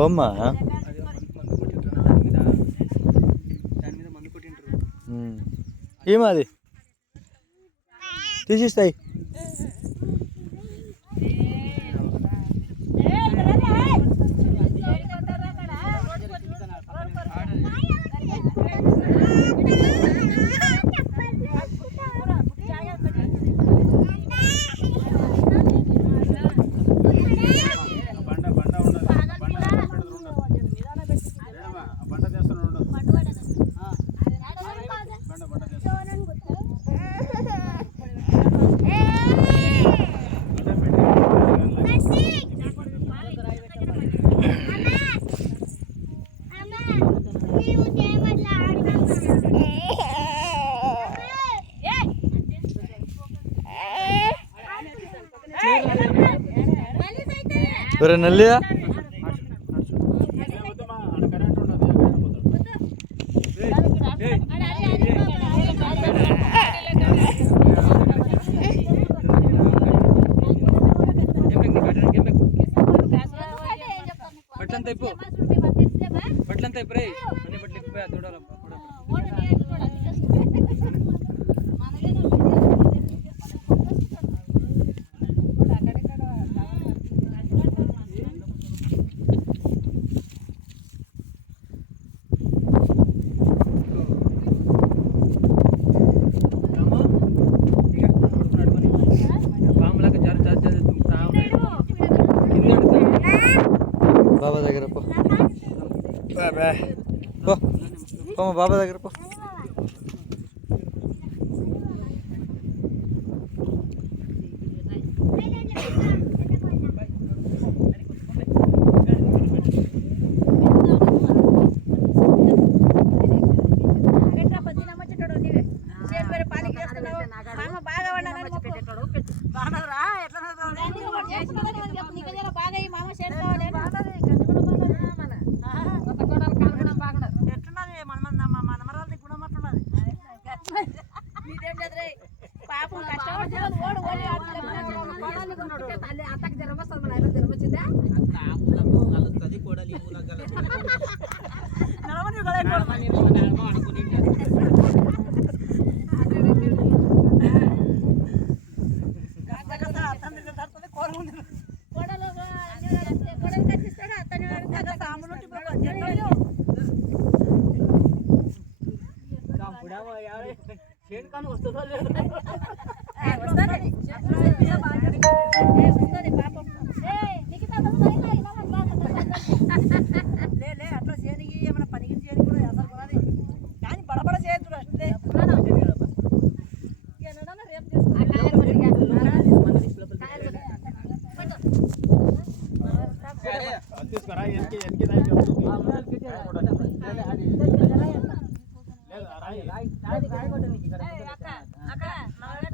ఓమ్మా ఏమాది తీసిస్తాయి. నల్లియా బట్లంతా ఇప్పుడు అన్ని బట్లు ఎక్కువ చూడాలి. బాబా దగ్గర పో బాబా దగ్గర పో. పాపం కష్టపడి అత్తకి జ్వరం వస్తుంది, మన ఆయన జ్వరం వచ్చిందా అట్లా చేయనికి ఏమైనా పనికి చేయని కూడా అసలు కానీ బడబడ చేయొచ్చు అట్లే రేపు తీసుకురా.